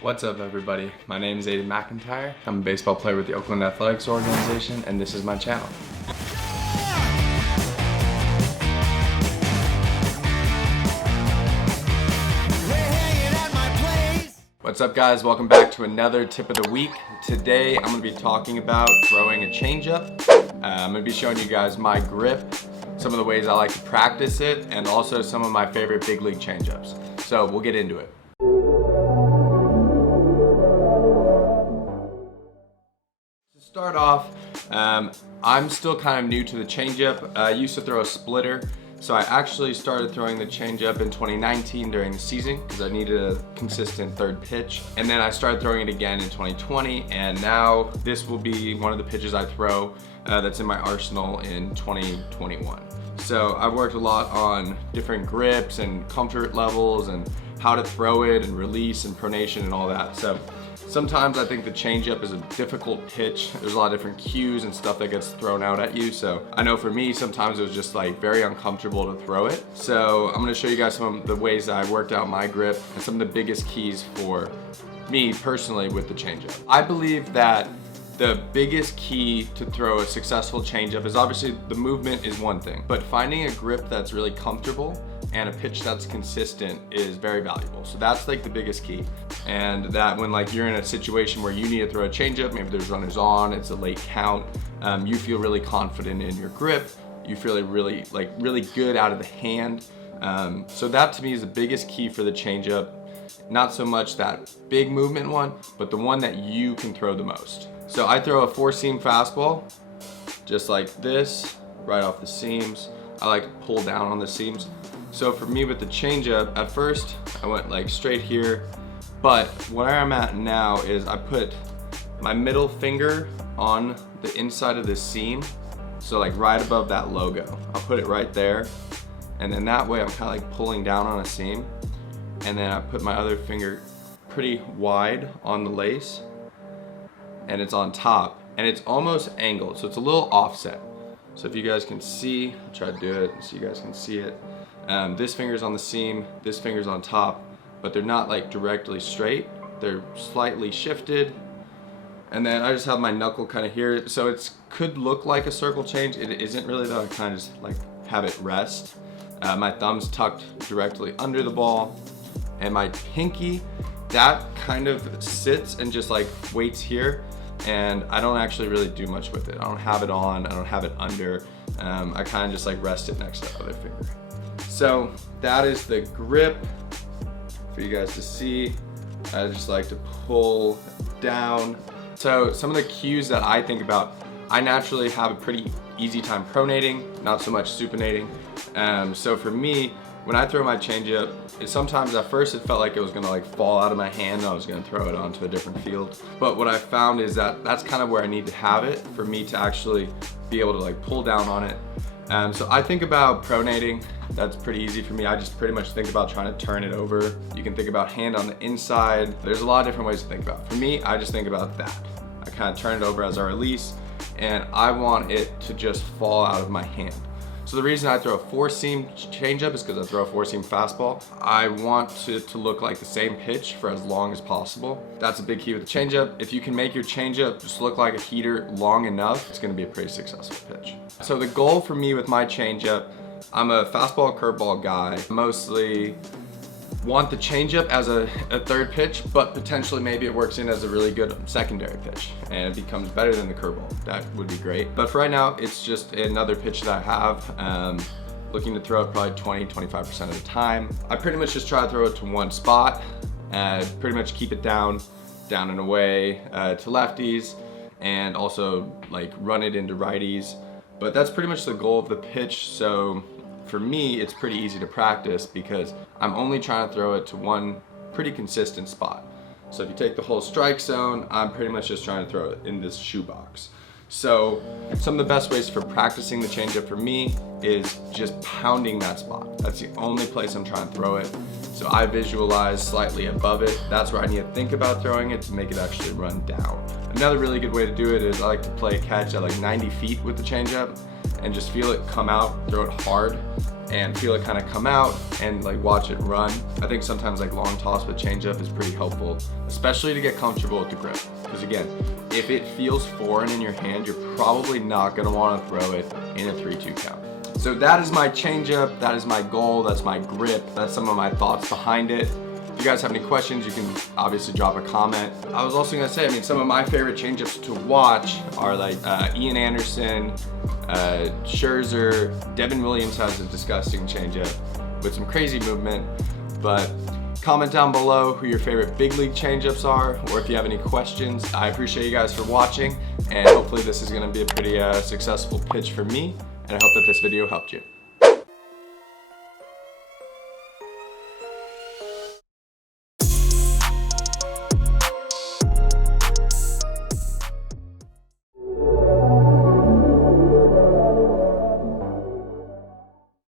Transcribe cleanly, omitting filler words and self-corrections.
What's up, everybody? My name is Aiden McIntyre. I'm a baseball player with the Oakland Athletics organization, and this is my channel. What's up, guys? Welcome back to another tip of the week. Today, I'm going to be talking about throwing a changeup. I'm going to be showing you guys my grip, some of the ways I like to practice it, and also some of my favorite big league changeups. So we'll get into it. To start off, I'm still kind of new to the changeup. I used to throw a splitter. So I actually started throwing the changeup in 2019 during the season because I needed a consistent third pitch. And then I started throwing it again in 2020, and now this will be one of the pitches I throw that's in my arsenal in 2021. So I've worked a lot on different grips and comfort levels and how to throw it and release and pronation and all that. So sometimes I think the changeup is a difficult pitch. There's a lot of different cues and stuff that gets thrown out at you. So I know for me, sometimes it was just like very uncomfortable to throw it. So I'm gonna show you guys some of the ways that I worked out my grip and some of the biggest keys for me personally with the changeup. I believe that the biggest key to throw a successful changeup is obviously the movement is one thing, but finding a grip that's really comfortable and a pitch that's consistent is very valuable. So that's like the biggest key. And that when like you're in a situation where you need to throw a changeup, maybe there's runners on, it's a late count, you feel really confident in your grip, you feel really good out of the hand. So that to me is the biggest key for the changeup. Not so much that big movement one, but the one that you can throw the most. So I throw a 4-seam fastball, just like this, right off the seams. I like to pull down on the seams. So for me with the changeup, at first I went like straight here, but where I'm at now is I put my middle finger on the inside of this seam, so like right above that logo. I'll put it right there, and then that way I'm kind of like pulling down on a seam, and then I put my other finger pretty wide on the lace, and it's on top, and it's almost angled, so it's a little offset. So if you guys can see, I'll try to do it so you guys can see it. This finger's on the seam, this finger's on top, but they're not like directly straight. They're slightly shifted. And then I just have my knuckle kind of here. So it could look like a circle change. It isn't really though. I kind of just like have it rest. My thumb's tucked directly under the ball. And my pinky, that kind of sits and just like waits here. And I don't actually really do much with it. I don't have it on, I don't have it under. I kind of just like rest it next to the other finger. So that is the grip for you guys to see. I just like to pull down. So some of the cues that I think about, I naturally have a pretty easy time pronating, not so much supinating. So for me, when I throw my changeup, sometimes at first it felt like it was gonna like fall out of my hand and I was gonna throw it onto a different field. But what I found is that that's kind of where I need to have it for me to actually be able to like pull down on it. So I think about pronating. That's pretty easy for me. I just pretty much think about trying to turn it over. You can think about hand on the inside. There's a lot of different ways to think about it. For me, I just think about that. I kind of turn it over as I release, and I want it to just fall out of my hand. So the reason I throw a 4-seam changeup is because I throw a 4-seam fastball. I want it to look like the same pitch for as long as possible. That's a big key with the changeup. If you can make your changeup just look like a heater long enough, it's gonna be a pretty successful pitch. So the goal for me with my changeup, I'm a fastball curveball guy. Mostly want the changeup as a third pitch, but potentially maybe it works in as a really good secondary pitch and it becomes better than the curveball. That would be great. But for right now, it's just another pitch that I have. Looking to throw it probably 20-25% of the time. I pretty much just try to throw it to one spot and pretty much keep it down and away to lefties, and also like run it into righties. But that's pretty much the goal of the pitch. So for me, it's pretty easy to practice because I'm only trying to throw it to one pretty consistent spot. So if you take the whole strike zone, I'm pretty much just trying to throw it in this shoebox. So some of the best ways for practicing the changeup for me is just pounding that spot. That's the only place I'm trying to throw it. So I visualize slightly above it. That's where I need to think about throwing it to make it actually run down. Another really good way to do it is I like to play catch at like 90 feet with the changeup. and just feel it come out, throw it hard, and feel it kind of come out and like watch it run. I think sometimes like long toss with changeup is pretty helpful, especially to get comfortable with the grip. Because again, if it feels foreign in your hand, you're probably not gonna wanna throw it in a 3-2 count. So that is my changeup, that is my goal, that's my grip, that's some of my thoughts behind it. If you guys have any questions, you can obviously drop a comment. I was also gonna say, I mean, some of my favorite changeups to watch are like Ian Anderson, Scherzer. Devin Williams has a disgusting changeup with some crazy movement. But comment down below who your favorite big league changeups are, or if you have any questions. I appreciate you guys for watching, and hopefully this is gonna be a pretty successful pitch for me, and I hope that this video helped you.